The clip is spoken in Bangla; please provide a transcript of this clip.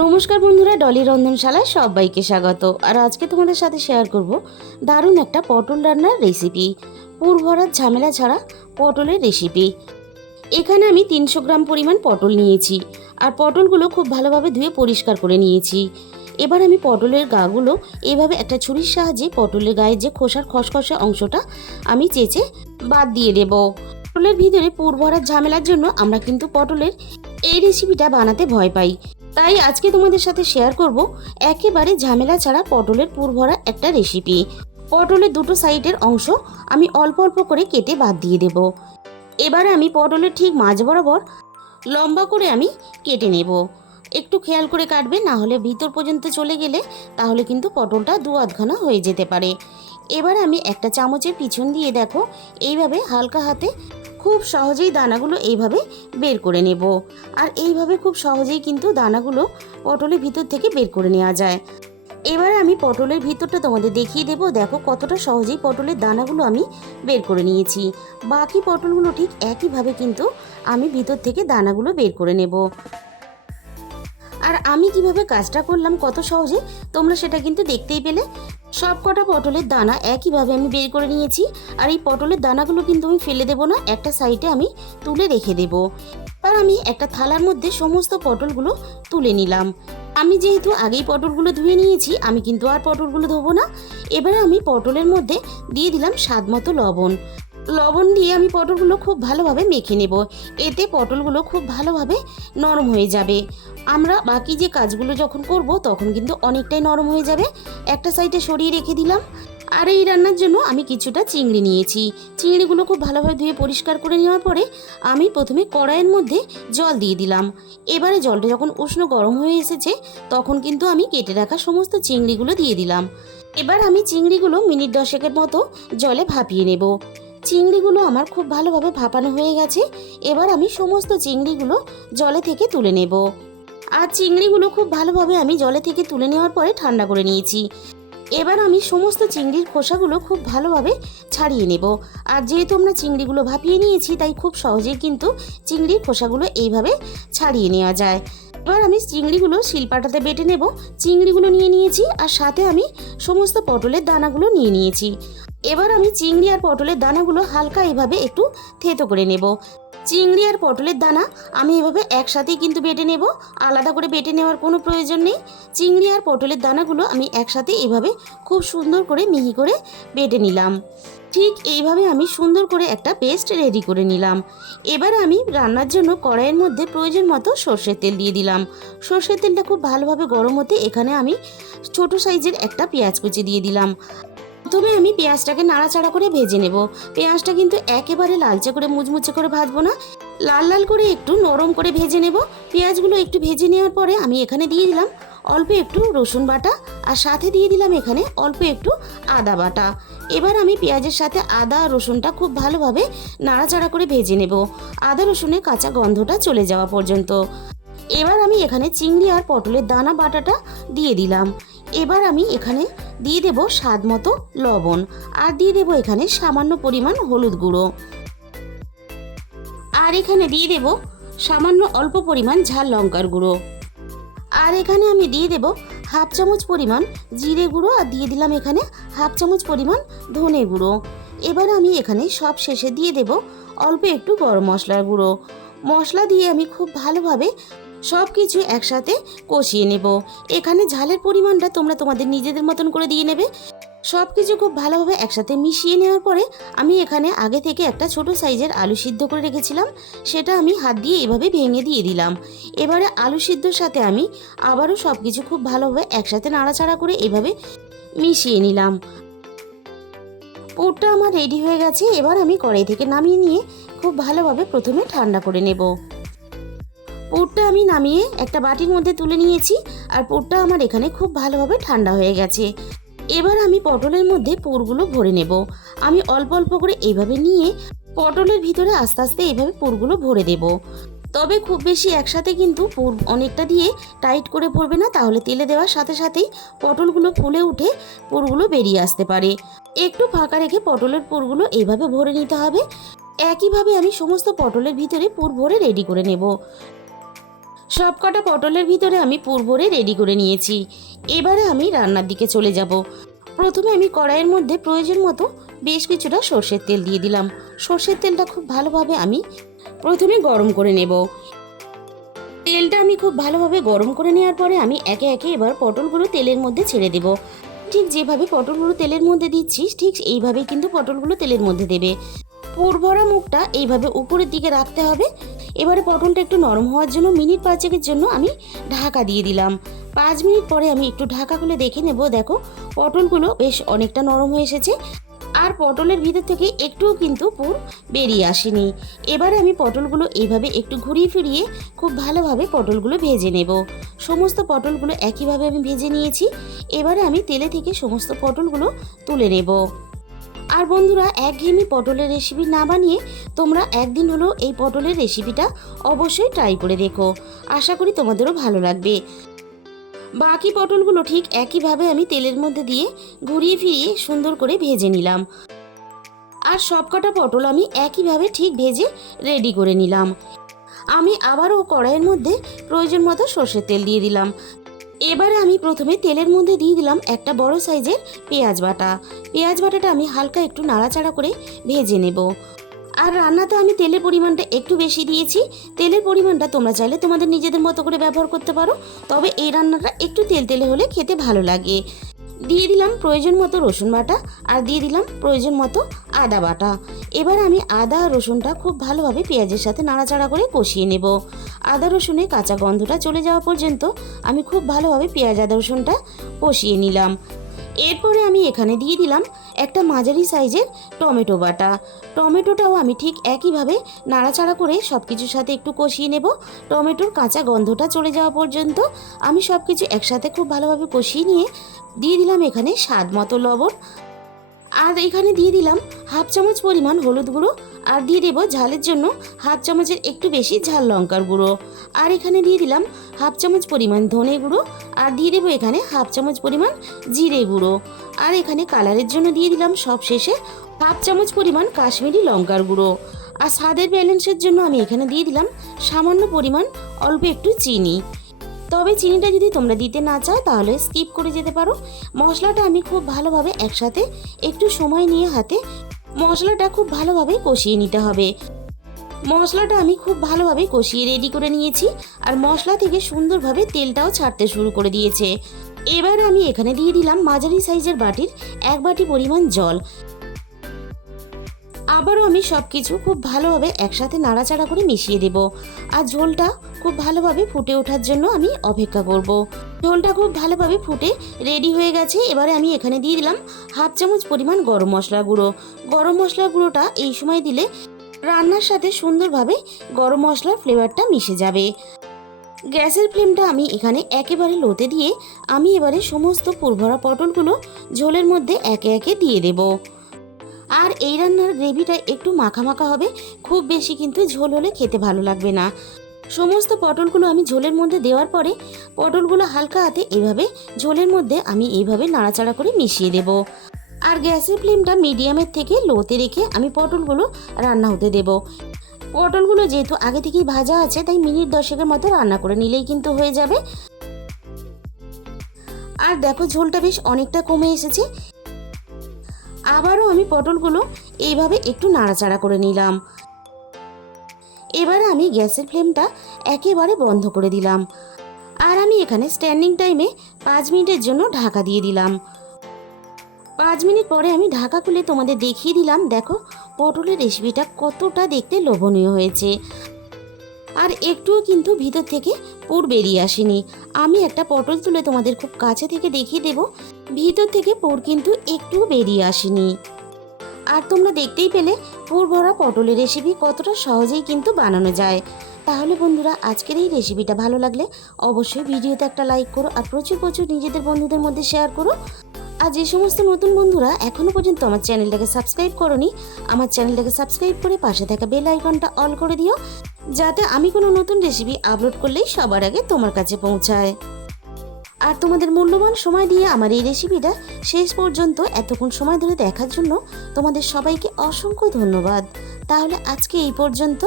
নমস্কার বন্ধুরা, ডলি রন্ধনশালায় সবাইকে স্বাগত। আর আজকে তোমাদের সাথে শেয়ার করব দারুণ একটা পটল রান্নার রেসিপি, পুর ভরার ঝামেলা ছাড়া পটলের রেসিপি। এখানে আমি 300 গ্রাম পরিমাণ পটল নিয়েছি, আর পটলগুলো খুব ভালোভাবে ধুয়ে পরিষ্কার করে নিয়েছি। এবার আমি পটলের গাগুলো এইভাবে একটা ছুরির সাহায্যে পটলের গায়ে যে খোসার খসখসে অংশটা আমি চেঁচে বাদ দিয়ে দেব। পটলের ভিতরে পুর ভরার ঝামেলার জন্য আমরা কিন্তু পটলের এই রেসিপিটা বানাতে ভয় পাই। তাই আজকে তোমাদের সাথে শেয়ার করব একেবারে ঝামেলা ছাড়া পটলের পুর ভরা একটা রেসিপি। পটলের দুটো সাইডের অংশ আমি অল্প অল্প করে কেটে বাদ দিয়ে দেব। এবারে আমি পটলের ঠিক মাঝ বরাবর লম্বা করে আমি কেটে নেব। একটু খেয়াল করে কাটবে, না হলে ভিতর পর্যন্ত চলে গেলে তাহলে কিন্তু পটলটা দু আধখানা হয়ে যেতে পারে। এবার আমি একটা চামচের পিছন দিয়ে দেখো এইভাবে হালকা হাতে খুব সহজেই দানাগুলো এইভাবে বের করে নেব। আর এইভাবে খুব সহজেই কিন্তু দানাগুলো পটলের ভিতর থেকে বের করে নেওয়া যায়। এবার আমি পটলের ভিতরটা তোমাদের দেখিয়ে দেবো। দেখো কতটা সহজেই পটলের দানাগুলো আমি বের করে নিয়েছি। বাকি পটলগুলো ঠিক একইভাবে কিন্তু আমি ভিতর থেকে দানাগুলো বের করে নেব। আর আমি কিভাবে কাজটা করলাম কত সহজে, তোমরা সেটা কিন্তু দেখতেই পেলে। সব কটা পটলের দানা একইভাবে আমি বের করে নিয়েছি। আর এই পটলের দানাগুলো কিন্তু আমি ফেলে দেবো না, একটা সাইডে আমি তুলে রেখে দেবো। এবার আমি একটা থালার মধ্যে সমস্ত পটলগুলো তুলে নিলাম। আমি যেহেতু আগেই পটলগুলো ধুয়ে নিয়েছি, আমি কিন্তু আর পটলগুলো ধোবো না। এবারে আমি পটলের মধ্যে দিয়ে দিলাম স্বাদ মতো লবণ। লবণ দিয়ে আমি পটলগুলো খুব ভালোভাবে মেখে নেব। এতে পটলগুলো খুব ভালোভাবে নরম হয়ে যাবে। আমরা বাকি যে কাজগুলো যখন করব তখন কিন্তু অনেকটাই নরম হয়ে যাবে। একটা সাইডে সরিয়ে রেখে দিলাম। আর এই রান্নার জন্য আমি কিছুটা চিংড়ি নিয়েছি। চিংড়িগুলো খুব ভালোভাবে ধুয়ে পরিষ্কার করে নেওয়ার পরে আমি প্রথমে কড়াইয়ের মধ্যে জল দিয়ে দিলাম। এবারে জলটা যখন উষ্ণ গরম হয়ে এসেছে তখন কিন্তু আমি কেটে রাখা সমস্ত চিংড়িগুলো দিয়ে দিলাম। এবার আমি চিংড়িগুলো মিনিট 10 মতো জলে ভাপিয়ে নেব। চিংড়িগুলো আমার খুব ভালোভাবে ভাপানো হয়ে গেছে। এবার আমি সমস্ত চিংড়িগুলো জলে থেকে তুলে নেব। আর চিংড়িগুলো খুব ভালোভাবে আমি জলে থেকে তুলে নেওয়ার পরে ঠান্ডা করে নিয়েছি। এবার আমি সমস্ত চিংড়ির খোসাগুলো খুব ভালোভাবে ছাড়িয়ে নেব। আর যেহেতু আমরা চিংড়িগুলো ভাপিয়ে নিয়েছি তাই খুব সহজেই কিন্তু চিংড়ির খোসাগুলো এইভাবে ছাড়িয়ে নেওয়া যায়। এবার আমি চিংড়িগুলো শিলপাটাতে বেটে নেব। চিংড়িগুলো নিয়ে নিয়েছি, আর সাথে আমি সমস্ত পটলের দানাগুলো নিয়ে নিয়েছি। এবার আমি চিংড়ি আর পটলের দানাগুলো হালকা এভাবে একটু থেতো করে নেব। চিংড়ি আর পটলের দানা আমি এভাবে একসাথেই কিন্তু বেটে নেব, আলাদা করে বেটে নেওয়ার কোনো প্রয়োজন নেই। চিংড়ি আর পটলের দানাগুলো আমি একসাথে এভাবে খুব সুন্দর করে মিহি করে বেটে নিলাম। ঠিক এইভাবে আমি সুন্দর করে একটা পেস্ট রেডি করে নিলাম। এবার আমি রান্নার জন্য কড়াইয়ের মধ্যে প্রয়োজন মতো সর্ষের তেল দিয়ে দিলাম। সর্ষের তেলটা খুব ভালোভাবে গরম হতে এখানে আমি ছোট সাইজের একটা পেঁয়াজ কুচি দিয়ে দিলাম। প্রথমে আমি পেঁয়াজটাকে নাড়াচাড়া করে ভেজে নেব। পেঁয়াজটা কিন্তু একেবারে লালচে করে মুচমুচে করে ভাজবো না, লাল লাল করে একটু নরম করে ভেজে নেব। পেঁয়াজগুলো একটু ভেজে নেওয়ার পরে আমি এখানে দিয়ে দিলাম অল্প একটু রসুন বাটা, আর সাথে দিয়ে দিলাম এখানে অল্প একটু আদা বাটা। এবার আমি পেঁয়াজের সাথে আদা আর রসুনটা খুব ভালোভাবে নাড়াচাড়া করে ভেজে নেব, আদা রসুনের কাঁচা গন্ধটা চলে যাওয়া পর্যন্ত। এবার আমি এখানে চিংড়ি আর পটলের দানা বাটাটা দিয়ে দিলাম। এবার আমি এখানে দিয়ে দেব স্বাদ মতো লবণ, আর দিয়ে দেব এখানে সামান্য পরিমাণ হলুদ গুঁড়ো, আর এখানে দিয়ে দেব সামান্য অল্প পরিমাণ ঝাল লঙ্কার গুঁড়ো, আর এখানে আমি দিয়ে দেব হাফ চামচ পরিমাণ জিরে গুঁড়ো, আর দিয়ে দিলাম এখানে হাফ চামচ পরিমাণ ধনে গুঁড়ো। এবার আমি এখানে সব শেষে দিয়ে দেব অল্প একটু গরম মশলার গুঁড়ো। মশলা দিয়ে আমি খুব ভালোভাবে সব কিছু একসাথে কষিয়ে নেব। এখানে ঝালের পরিমাণটা তোমরা তোমাদের নিজেদের মতন করে দিয়ে নেবে। সব কিছু খুব ভালোভাবে একসাথে মিশিয়ে নেওয়ার পরে আমি এখানে আগে থেকে একটা ছোট সাইজের আলু সিদ্ধ করে রেখেছিলাম, সেটা আমি হাত দিয়ে এভাবে ভেঙে দিয়ে দিলাম। এবারে আলু সিদ্ধর সাথে আমি আবারও সব কিছু খুব ভালোভাবে একসাথে নাড়াচাড়া করে এভাবে মিশিয়ে নিলাম। পুরটা আমার রেডি হয়ে গেছে। এবার আমি কড়াই থেকে নামিয়ে নিয়ে খুব ভালোভাবে প্রথমে ঠান্ডা করে নেব। পুরটা আমি নামিয়ে একটা বাটির মধ্যে তুলে নিয়েছি, আর পুরটা আমার এখানে খুব ভালোভাবে ঠান্ডা হয়ে গেছে। এবার আমি পটলের মধ্যে পুরগুলো ভরে নেব। আমি অল্প অল্প করে এইভাবে নিয়ে পটলের ভিতরে আস্তে আস্তে এইভাবে পুরগুলো ভরে দেব। তবে খুব বেশি একসাথে কিন্তু পুর অনেকটা দিয়ে টাইট করে ভরবে না, তাহলে তেলে দেওয়ার সাথে সাথেই পটলগুলো ফুলে উঠে পুরগুলো বেরিয়ে আসতে পারে। একটু ফাঁকা রেখে পটলের পুরগুলো এইভাবে ভরে নিতে হবে। একইভাবে আমি সমস্ত পটলের ভিতরে পুর ভরে রেডি করে নেব। সবকটা পটলের ভিতরে আমি পুর ভরে রেডি করে নিয়েছি। এবারে আমি রান্নার দিকে চলে যাব। প্রথমে আমি কড়াইয়ের মধ্যে প্রয়োজন মতো বেশ কিছুটা সর্ষের তেল দিয়ে দিলাম। সর্ষের তেলটা খুব ভালোভাবে আমি প্রথমে গরম করে নেব। তেলটা আমি খুব ভালোভাবে গরম করে নেওয়ার পরে আমি একে একে এবার পটলগুলো তেলের মধ্যে ছেড়ে দেব। ঠিক যেভাবে পটলগুলো তেলের মধ্যে দিচ্ছি ঠিক এইভাবেই কিন্তু পটলগুলো তেলের মধ্যে দেবে। পুর ভরা মুখটা এইভাবে উপরের দিকে রাখতে হবে। এবারে পটলটা একটু নরম হওয়ার জন্য মিনিট 5-এর জন্য আমি ঢাকা দিয়ে দিলাম। 5 মিনিট পরে আমি একটু ঢাকা খুলে দেখে নেব। দেখো পটলগুলো বেশ অনেকটা নরম হয়ে এসেছে, আর পটলের ভিতর থেকে একটুও কিন্তু পুর বেরিয়ে আসেনি। এবারে আমি পটলগুলো এইভাবে একটু ঘুরিয়ে ফিরিয়ে খুব ভালোভাবে পটলগুলো ভেজে নেব। সমস্ত পটলগুলো একইভাবে আমি ভেজে নিয়েছি। এবারে আমি তেলে থেকে সমস্ত পটলগুলো তুলে নেব। আর বন্ধুরা, একঘেয়েমি পটলের রেসিপি না বানিয়ে তোমরা একদিন হলো এই পটলের রেসিপিটা অবশ্যই ট্রাই করে দেখো। আশা করি তোমাদেরও ভালো লাগবে। বাকি পটলগুলো ঠিক একইভাবে আমি তেলের মধ্যে দিয়ে ঘুরিয়ে ফিরিয়ে সুন্দর করে ভেজে নিলাম। আর সবকটা পটল আমি একইভাবে ঠিক ভেজে রেডি করে নিলাম। আমি আবারও কড়াইয়ের মধ্যে প্রয়োজন মতো সর্ষের তেল দিয়ে দিলাম। এবারে আমি প্রথমে তেলের মধ্যে দিয়ে দিলাম একটা বড় সাইজের পেঁয়াজ বাটা। পেঁয়াজ বাটাটা আমি হালকা একটু নাড়াচাড়া করে ভেজে নেব। আর রান্নাতে আমি তেলের পরিমাণটা একটু বেশি দিয়েছি। তেলের পরিমাণটা তোমরা চাইলে তোমাদের নিজেদের মতো করে ব্যবহার করতে পারো, তবে এই রান্নাটা একটু তেলে হলে খেতে ভালো লাগে। দিয়ে দিলাম প্রয়োজন মতো রসুন বাটা, আর দিয়ে দিলাম প্রয়োজন মতো আদা বাটা। এবার আমি আদা আর রসুনটা খুব ভালোভাবে পেঁয়াজের সাথে নাড়াচাড়া করে কষিয়ে নেব। আদা রসুনের কাঁচা গন্ধটা চলে যাওয়া পর্যন্ত আমি খুব ভালোভাবে পেঁয়াজ আদা রসুনটা কষিয়ে নিলাম। এরপরে আমি এখানে দিয়ে দিলাম একটা মাঝারি সাইজের টমেটো বাটা। টমেটোটাও আমি ঠিক একইভাবে নাড়াচাড়া করে সব কিছুর সাথে একটু কষিয়ে নেব। টমেটোর কাঁচা গন্ধটা চলে যাওয়া পর্যন্ত আমি সব কিছু একসাথে খুব ভালোভাবে কষিয়ে নিয়ে দিয়ে দিলাম এখানে স্বাদ মতো লবণ, আর এখানে দিয়ে দিলাম হাফ চামচ পরিমাণ হলুদ গুঁড়ো, আর দিয়ে দেবো ঝালের জন্য হাফ চামচের একটু বেশি ঝাল লঙ্কার গুঁড়ো, আর এখানে দিয়ে দিলাম হাফ চামচ পরিমাণ ধনে গুঁড়ো, আর দিয়ে দেবো এখানে হাফ চামচ পরিমাণ জিরে গুঁড়ো, আর এখানে কালারের জন্য দিয়ে দিলাম সব শেষে হাফ চামচ পরিমাণ কাশ্মীরি লঙ্কার গুঁড়ো। আর স্বাদের ব্যালেন্সের জন্য আমি এখানে দিয়ে দিলাম সামান্য পরিমাণ অল্প একটু চিনি। তবে চিনিটা যদি তোমরা দিতে না চাও তাহলে স্কিপ করে যেতে পারো। মশলাটা আমি খুব ভালোভাবে একসাথে একটু সময় নিয়ে হাতে মশলাটা খুব ভালোভাবে কষিয়ে নিতে হবে। মশলাটা আমি খুব ভালোভাবে কষিয়ে রেডি করে নিয়েছি, আর মশলা থেকে সুন্দরভাবে তেলটাও ছাড়তে শুরু করে দিয়েছে। এবার আমি এখানে দিয়ে দিলাম মাঝারি সাইজের বাটির 1 বাটি পরিমাণ জল। আবারও আমি সব কিছু খুব ভালোভাবে একসাথে নাড়াচাড়া করে মিশিয়ে দেব। আর ঝোলটা খুব ভালোভাবে ফুটে ওঠার জন্য আমি অপেক্ষা করব। ঝোলটা খুব ভালোভাবে ফুটে রেডি হয়ে গেছে। এবারে আমি এখানে দিয়ে দিলাম হাফ চামচ পরিমাণ গরম মশলা গুঁড়ো। গরম মশলা গুঁড়োটা এই সময় দিলে রান্নার সাথে সুন্দরভাবে গরম মশলার ফ্লেভারটা মিশে যাবে। গ্যাসের ফ্লেমটা আমি এখানে একেবারে লোতে দিয়ে আমি এবারে সমস্ত পুরভরা পটলগুলো ঝোলের মধ্যে একে একে দিয়ে দেব। আর এই রান্নার গ্রেভিটা একটু মাখা মাখা হবে, খুব বেশি কিন্তু ঝোল হলে খেতে ভালো লাগবে না। সমস্ত পটলগুলো আমি ঝোলের মধ্যে দেওয়ার পরে পটলগুলো হালকা হাতে এভাবে ঝোলের মধ্যে আমি এইভাবে নাড়াচাড়া করে মিশিয়ে দেব। আর গ্যাসের ফ্লেমটা মিডিয়ামের থেকে লোতে রেখে আমি পটলগুলো রান্না হতে দেব। পটলগুলো যেহেতু আগে থেকেই ভাজা আছে তাই মিনিট 10-এর মতো রান্না করে নিলেই কিন্তু হয়ে যাবে। আর দেখো ঝোলটা বেশ অনেকটা কমে এসেছে। আবারও আমি পটলগুলো এইভাবে একটু নাড়াচাড়া করে নিলাম। এবারে আমি গ্যাসের ফ্লেমটা একেবারে বন্ধ করে দিলাম, আর আমি এখানে স্ট্যান্ডিং টাইমে 5 মিনিটের জন্য ঢাকা দিয়ে দিলাম। 5 মিনিট পরে আমি ঢাকা খুলে তোমাদের দেখিয়ে দিলাম। দেখো পটলের রেসিপিটা কতটা দেখতে লোভনীয় হয়েছে, আর একটুও কিন্তু ভিতর থেকে পুর বেরিয়ে আসেনি। আমি একটা পটল তুলে তোমাদের খুব কাছে থেকে দেখিয়ে দেব, ভিতর থেকে পুর কিন্তু একটুও বেরিয়ে আসেনি। আর তোমরা দেখতেই পেলে পুর ভরা পটলের রেসিপি কতটা সহজেই কিন্তু বানানো যায়। তাহলে বন্ধুরা, আজকের এই রেসিপিটা ভালো লাগলে অবশ্যই ভিডিওতে একটা লাইক করো, আর প্রচুর প্রচুর নিজেদের বন্ধুদের মধ্যে শেয়ার করো। আর যে সমস্ত নতুন বন্ধুরা এখনও পর্যন্ত আমার চ্যানেলটাকে সাবস্ক্রাইব করোনি, আমার চ্যানেলটাকে সাবস্ক্রাইব করে পাশে থাকা বেল আইকনটা অল করে দিও, যাতে আমি কোনো নতুন রেসিপি আপলোড করলেই সবার আগে তোমার কাছে পৌঁছায়। আর তোমাদের মূল্যবান সময় দিয়ে আমার এই রেসিপিটা শেষ পর্যন্ত এতক্ষণ সময় ধরে দেখার জন্য তোমাদের সবাইকে অসংখ্য ধন্যবাদ। তাহলে আজকে এই পর্যন্ত।